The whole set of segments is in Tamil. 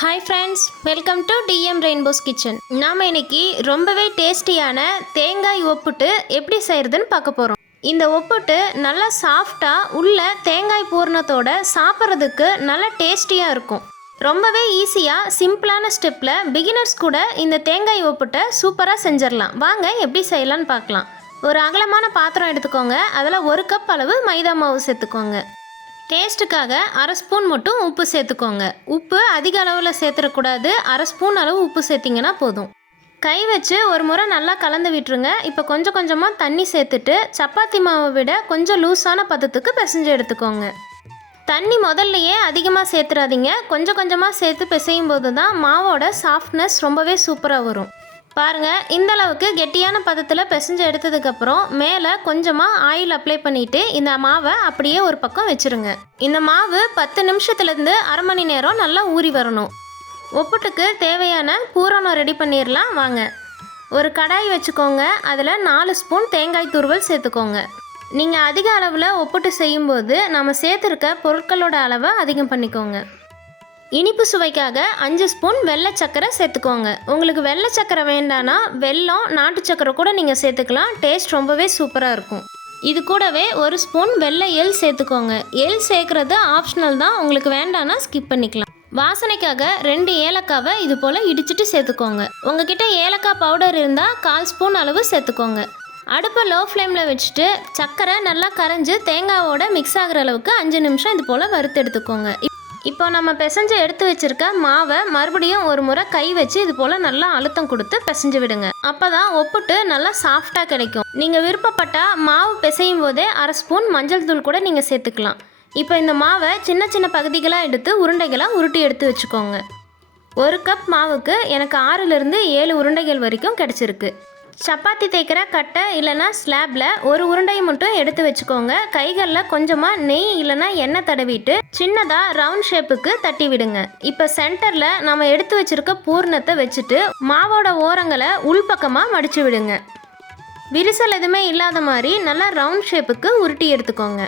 Hi friends welcome to TM Rainbow's Kitchen நாம் இன்னைக்கு ரொம்பவே டேஸ்டியான தேங்காய் ஒப்புட்டு எப்படி செய்கிறதுன்னு பார்க்க போகிறோம் இந்த ஒப்புட்டு நல்லா சாஃப்டாக உள்ள தேங்காய் பூர்ணத்தோட சாப்பிட்றதுக்கு நல்லா டேஸ்டியாக இருக்கும். ரொம்பவே ஈஸியாக சிம்பிளான ஸ்டெப்பில் பிகினர்ஸ் கூட இந்த தேங்காய் ஒப்புட்டை சூப்பராக செஞ்சிடலாம். வாங்க எப்படி செய்யலான்னு பார்க்கலாம். ஒரு அகலமான பாத்திரம் எடுத்துக்கோங்க. அதில் ஒரு கப் அளவு மைதா மாவு சேர்த்துக்கோங்க. டேஸ்ட்டுக்காக அரை ஸ்பூன் மட்டும் உப்பு சேர்த்துக்கோங்க. உப்பு அதிக அளவில் சேர்த்துடக்கூடாது. அரை ஸ்பூன் அளவு உப்பு சேர்த்திங்கன்னா போதும். கை வச்சு ஒரு முறை நல்லா கலந்து விட்டுருங்க. இப்போ கொஞ்சம் கொஞ்சமாக தண்ணி சேர்த்துட்டு சப்பாத்தி மாவை விட கொஞ்சம் லூஸான பதத்துக்கு பிசைஞ்சு எடுத்துக்கோங்க. தண்ணி முதல்லையே அதிகமாக சேர்த்துறாதீங்க. கொஞ்சம் கொஞ்சமாக சேர்த்து பிசையும் போது தான் மாவோட சாஃப்ட்னஸ் ரொம்பவே சூப்பராக வரும். பாருங்கள் இந்த அளவுக்கு கெட்டியான பதத்தில் பிசைஞ்சு எடுத்ததுக்கப்புறம் மேலே கொஞ்சமாக ஆயில் அப்ளை பண்ணிவிட்டு இந்த மாவை அப்படியே ஒரு பக்கம் வச்சுருங்க. இந்த மாவு பத்து நிமிஷத்துலேருந்து அரை மணி நேரம் நல்லா ஊறி வரணும். ஒப்புட்டுக்கு தேவையான பூரணம் ரெடி பண்ணிடலாம் வாங்க. ஒரு கடாய் வச்சுக்கோங்க அதில் நாலு ஸ்பூன் தேங்காய் துருவல் சேர்த்துக்கோங்க. நீங்கள் அதிக அளவில் ஒப்புட்டு செய்யும்போது நம்ம சேர்த்துருக்க பொருட்களோட அளவை அதிகம் பண்ணிக்கோங்க. இனிப்பு சுவைக்காக அஞ்சு ஸ்பூன் வெள்ளை சக்கரை சேர்த்துக்கோங்க. உங்களுக்கு வெள்ளை சக்கரை வேண்டானா வெல்லம் நாட்டு சக்கரை கூட நீங்கள் சேர்த்துக்கலாம். டேஸ்ட் ரொம்பவே சூப்பராக இருக்கும். இது கூடவே ஒரு ஸ்பூன் வெள்ளை எள் சேர்த்துக்கோங்க. எள் சேர்க்குறது ஆப்ஷனல் தான். உங்களுக்கு வேண்டானா ஸ்கிப் பண்ணிக்கலாம். வாசனைக்காக ரெண்டு ஏலக்காவை இது போல் இடிச்சிட்டு சேர்த்துக்கோங்க. உங்ககிட்ட ஏலக்காய் பவுடர் இருந்தால் கால் ஸ்பூன் அளவு சேர்த்துக்கோங்க. அடுப்பை லோ ஃப்ளேமில் வச்சுட்டு சக்கரை நல்லா கரைஞ்சி தேங்காவோட மிக்ஸ் ஆகுற அளவுக்கு அஞ்சு நிமிஷம் இது போல் வறுத்து எடுத்துக்கோங்க. இப்போ நம்ம பிசைஞ்சு எடுத்து வச்சிருக்க மாவை மறுபடியும் ஒரு முறை கை வச்சு இது போல் நல்லா அழுத்தம் கொடுத்து பிசைஞ்சு விடுங்க. அப்போ தான் ஒப்புட்டு நல்லா சாஃப்டாக கிடைக்கும். நீங்கள் விருப்பப்பட்டா மாவு பிசையும் போதே அரை ஸ்பூன் மஞ்சள் தூள் கூட நீங்கள் சேர்த்துக்கலாம். இப்போ இந்த மாவை சின்ன சின்ன பகுதிகளாக எடுத்து உருண்டைகளாக உருட்டி எடுத்து வச்சுக்கோங்க. ஒரு கப் மாவுக்கு எனக்கு ஆறுலேருந்து ஏழு உருண்டைகள் வரைக்கும் கிடச்சிருக்கு. சப்பாத்தி தேய்க்கிற கட்டை இல்லைன்னா ஸ்லாப்ல ஒரு உருண்டையை மட்டும் எடுத்து வச்சுக்கோங்க. கைகளில் கொஞ்சமாக நெய் இல்லைன்னா எண்ணெய் தடவிட்டு சின்னதாக ரவுண்ட் ஷேப்புக்கு தட்டி விடுங்க. இப்போ சென்டரில் நம்ம எடுத்து வச்சிருக்க பூர்ணத்தை வச்சுட்டு மாவோட ஓரங்களை உள்பக்கமாக மடித்து விடுங்க. விரிசல் எதுவுமே இல்லாத மாதிரி நல்லா ரவுண்ட் ஷேப்புக்கு உருட்டி எடுத்துக்கோங்க.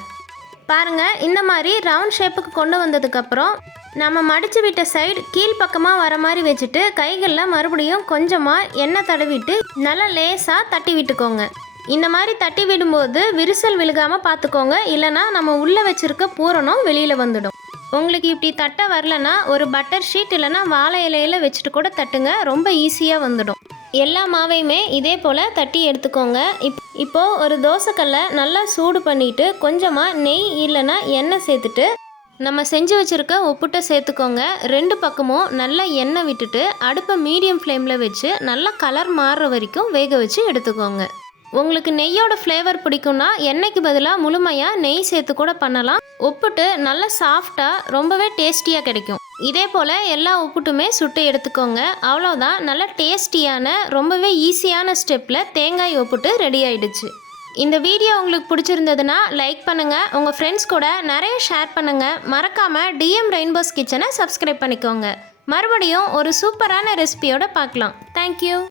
பாருங்கள் இந்த மாதிரி ரவுண்ட் ஷேப்புக்கு கொண்டு வந்ததுக்கப்புறம் நம்ம மடித்து விட்ட சைடு கீழ்ப்பக்கமாக வர மாதிரி வச்சுட்டு கைகளில் மறுபடியும் கொஞ்சமாக எண்ணெய் தடவிட்டு நல்லா லேசாக தட்டி விட்டுக்கோங்க. இந்த மாதிரி தட்டி விடும்போது விரிசல் விழுகாமல் பார்த்துக்கோங்க இல்லைன்னா நம்ம உள்ளே வச்சுருக்க பூரணம் வெளியில் வந்துடும். உங்களுக்கு இப்படி தட்ட வரலனா ஒரு பட்டர் ஷீட் இல்லைன்னா வாழை இலையில வச்சுட்டு கூட தட்டுங்க. ரொம்ப ஈஸியாக வந்துடும். எல்லா மாவையுமே இதே போல் தட்டி எடுத்துக்கோங்க. இப் இப்போது ஒரு தோசைக்கல்லை நல்லா சூடு பண்ணிவிட்டு கொஞ்சமாக நெய் இல்லைன்னா எண்ணெய் சேர்த்துட்டு நம்ம செஞ்சு வச்சுருக்க உப்புட்டை சேர்த்துக்கோங்க. ரெண்டு பக்கமும் நல்லா எண்ணெய் விட்டுட்டு அடுப்பை மீடியம் ஃப்ளேமில் வச்சு நல்லா கலர் மாறுற வரைக்கும் வேக வச்சு எடுத்துக்கோங்க. உங்களுக்கு நெய்யோட ஃப்ளேவர் பிடிக்கும்னா எண்ணெய்க்கு பதிலாக முழுமையாக நெய் சேர்த்து கூட பண்ணலாம். உப்புட்டு நல்லா சாஃப்டாக ரொம்பவே டேஸ்டியாக கிடைக்கும். இதே போல் எல்லா உப்புட்டுமே சுட்டு எடுத்துக்கோங்க. அவ்வளோதான் நல்ல டேஸ்டியான ரொம்பவே ஈஸியான ஸ்டெப்பில் தேங்காய் உப்புட்டு ரெடி ஆயிடுச்சு. இந்த வீடியோ உங்களுக்கு பிடிச்சிருந்ததுன்னா லைக் பண்ணுங்கள் உங்கள் ஃப்ரெண்ட்ஸ் கூட நிறைய ஷேர் பண்ணுங்கள் மறக்காமல் டிஎம் ரெயின்போஸ் கிச்சனை சப்ஸ்கிரைப் பண்ணிக்கோங்க. மறுபடியும் ஒரு சூப்பரான ரெசிபியோடு பார்க்கலாம். தேங்க்யூ